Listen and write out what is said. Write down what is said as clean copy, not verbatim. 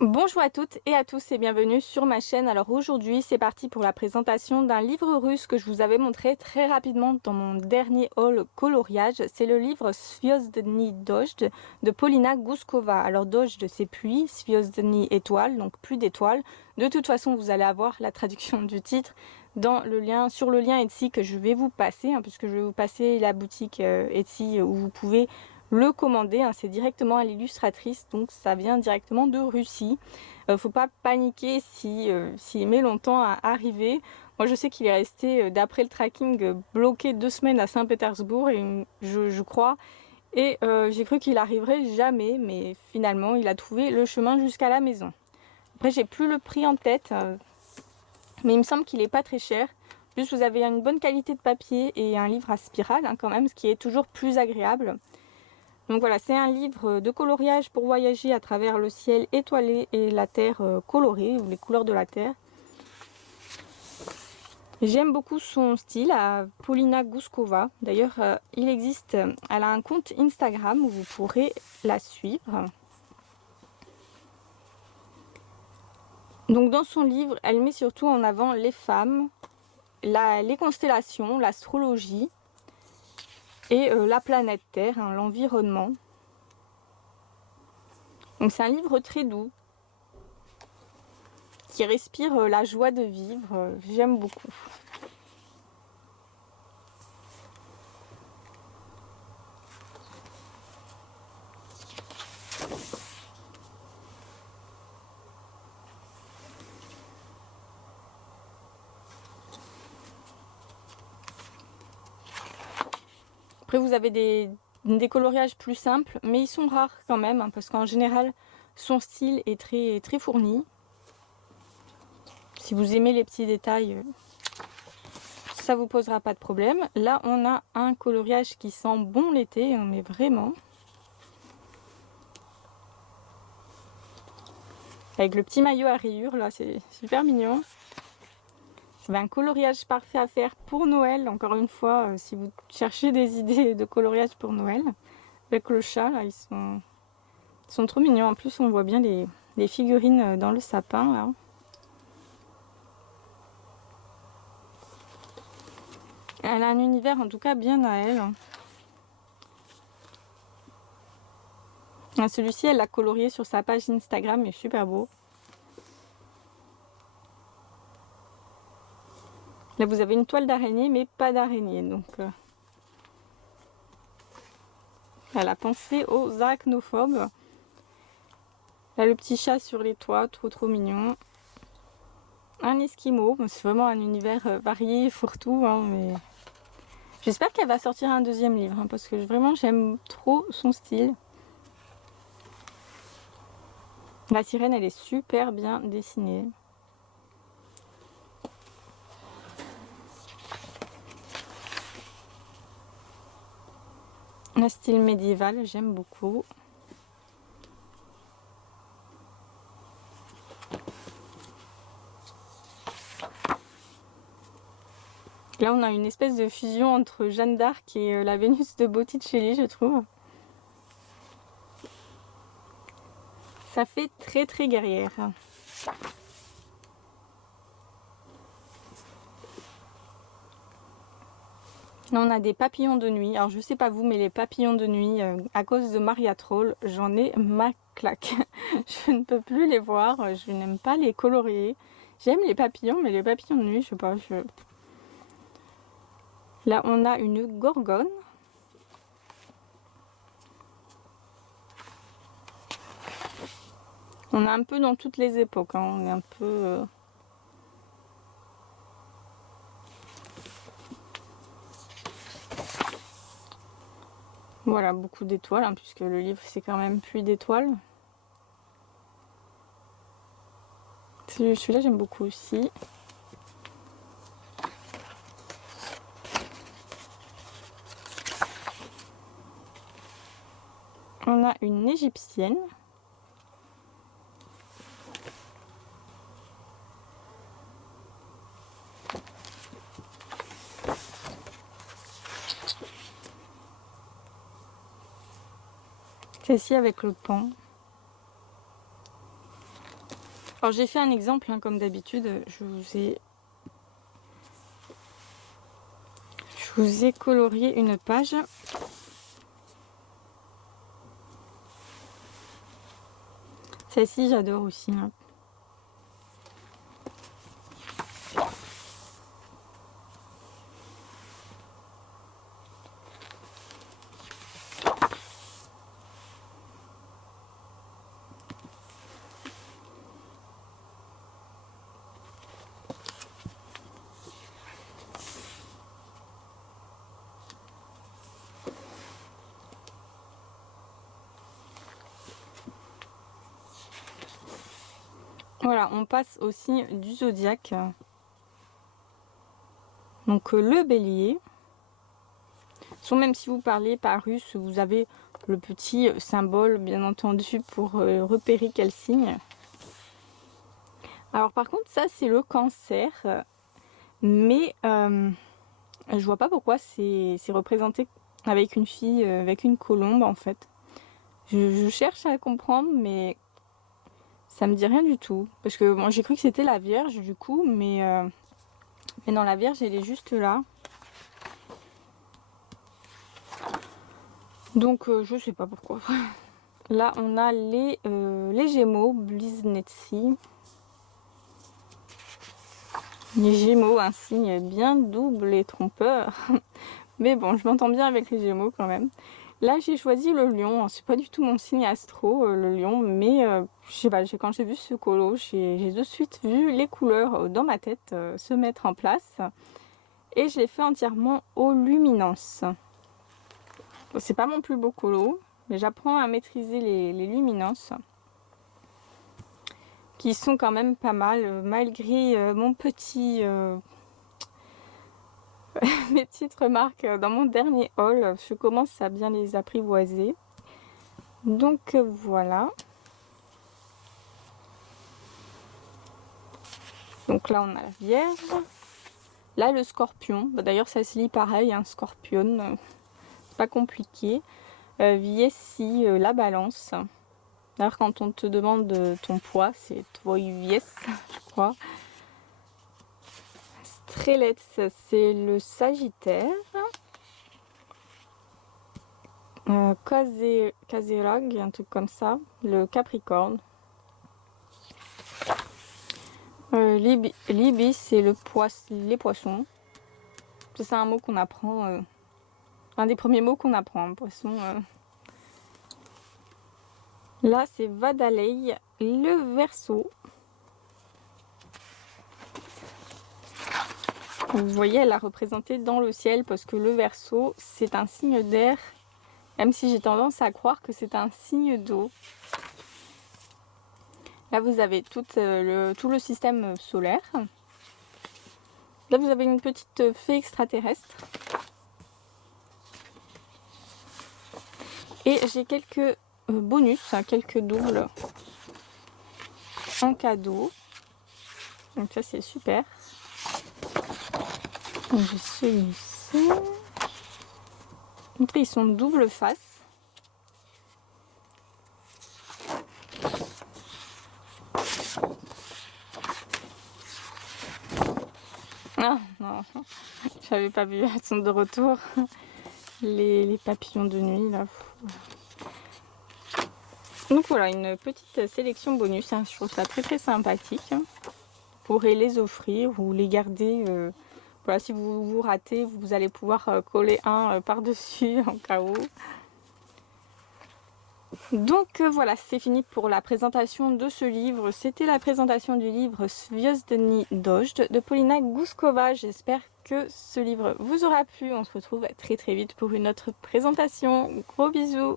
Bonjour à toutes et à tous et bienvenue sur ma chaîne. Alors aujourd'hui c'est parti pour la présentation d'un livre russe que je vous avais montré très rapidement dans mon dernier haul coloriage. C'est le livre Звездный дождь de Polina Gouskova. Alors дождь c'est pluie, Звездный étoile, donc plus d'étoiles. De toute façon vous allez avoir la traduction du titre dans le lien, sur le lien Etsy que je vais vous passer, puisque je vais vous passer la boutique Etsy où vous pouvez le commander, c'est directement à l'illustratrice, donc ça vient directement de Russie. Faut pas paniquer s'il met longtemps à arriver. Moi je sais qu'il est resté, d'après le tracking, bloqué 2 semaines à Saint-Pétersbourg, et je crois, et j'ai cru qu'il arriverait jamais, mais finalement il a trouvé le chemin jusqu'à la maison. Après j'ai plus le prix en tête, mais il me semble qu'il est pas très cher. En plus vous avez une bonne qualité de papier et un livre à spirale quand même, ce qui est toujours plus agréable. Donc voilà, c'est un livre de coloriage pour voyager à travers le ciel étoilé et la terre colorée, ou les couleurs de la terre. J'aime beaucoup son style, à Polina Gouskova. D'ailleurs, elle a un compte Instagram où vous pourrez la suivre. Donc dans son livre, elle met surtout en avant les femmes, les constellations, l'astrologie et la planète Terre, l'environnement. Donc c'est un livre très doux, qui respire la joie de vivre. J'aime beaucoup. Après vous avez des coloriages plus simples, mais ils sont rares quand même, parce qu'en général son style est très, très fourni. Si vous aimez les petits détails, ça vous posera pas de problème. Là on a un coloriage qui sent bon l'été, mais vraiment. Avec le petit maillot à rayures là, c'est super mignon. C'est un coloriage parfait à faire pour Noël, encore une fois, si vous cherchez des idées de coloriage pour Noël. Avec le chat là, ils sont trop mignons. En plus on voit bien les figurines dans le sapin là. Elle a un univers en tout cas bien à elle. Celui-ci, elle l'a colorié sur sa page Instagram, il est super beau. Là, vous avez une toile d'araignée, mais pas d'araignée. Donc, elle a pensé aux arachnophobes. Là, le petit chat sur les toits, trop trop mignon. Un esquimau, c'est vraiment un univers varié, fourre-tout. Mais j'espère qu'elle va sortir un deuxième livre, parce que vraiment, j'aime trop son style. La sirène, elle est super bien dessinée. Un style médiéval, j'aime beaucoup. Là, on a une espèce de fusion entre Jeanne d'Arc et la Vénus de Botticelli, je trouve. Ça fait très très guerrière. Là, on a des papillons de nuit. Alors, je sais pas vous, mais les papillons de nuit, à cause de Maria Troll, j'en ai ma claque. Je ne peux plus les voir. Je n'aime pas les colorier. J'aime les papillons, mais les papillons de nuit, je sais pas. Là, on a une gorgone. On est un peu dans toutes les époques. On est un peu... Voilà, beaucoup d'étoiles, puisque le livre, c'est quand même Pluie d'étoiles. Celui-là, j'aime beaucoup aussi. On a une égyptienne. Celle-ci avec le pan. Alors j'ai fait un exemple, hein, comme d'habitude, je vous ai colorié une page. Celle-ci j'adore aussi, hein. Voilà, on passe au signe du zodiaque. Donc le bélier. Même si vous parlez par russe, vous avez le petit symbole, bien entendu, pour repérer quel signe. Alors par contre, ça c'est le cancer. Mais je vois pas pourquoi c'est représenté avec une fille, avec une colombe en fait. Je cherche à comprendre, mais ça me dit rien du tout. Parce que bon, j'ai cru que c'était la Vierge du coup, mais non, la Vierge elle est juste là. Donc je sais pas pourquoi. Là on a les Gémeaux, Bliznetsi. Les Gémeaux, un signe bien double et trompeur. Mais bon, je m'entends bien avec les Gémeaux quand même. Là, j'ai choisi le lion. C'est pas du tout mon signe astro, le lion, mais je sais pas, quand j'ai vu ce colo, j'ai de suite vu les couleurs dans ma tête se mettre en place. Et je l'ai fait entièrement aux luminances. C'est pas mon plus beau colo, mais j'apprends à maîtriser les luminances. Qui sont quand même pas mal, malgré mon petit... mes petites remarques dans mon dernier haul, je commence à bien les apprivoiser. Donc voilà. Donc là on a la Vierge. Là le Scorpion. D'ailleurs ça se lit pareil, un Scorpion. Pas compliqué. Viessi, la Balance. D'ailleurs quand on te demande ton poids, c'est toi Vies, je crois. Strelets, c'est le Sagittaire. Kazerag, un truc comme ça, le Capricorne. Libis, c'est les poissons. C'est un mot qu'on apprend, un des premiers mots qu'on apprend, poisson. Là, c'est Vadalei, le Verseau. Vous voyez, elle l'a représenté dans le ciel parce que le Verseau, c'est un signe d'air, même si j'ai tendance à croire que c'est un signe d'eau. Là, vous avez tout le système solaire. Là, vous avez une petite fée extraterrestre. Et j'ai quelques bonus, quelques doubles en cadeau. Donc ça, c'est super. J'ai celui-ci. Ils sont double face. Ah non, j'avais pas vu, elles sont de retour. Les papillons de nuit là. Donc voilà, une petite sélection bonus, hein. Je trouve ça très très sympathique. Vous pourrez les offrir ou les garder. Voilà, si vous ratez, vous allez pouvoir coller un par-dessus en cas où. Donc voilà, c'est fini pour la présentation de ce livre. C'était la présentation du livre Звездный дождь de Polina Gouskova. J'espère que ce livre vous aura plu. On se retrouve très très vite pour une autre présentation. Gros bisous!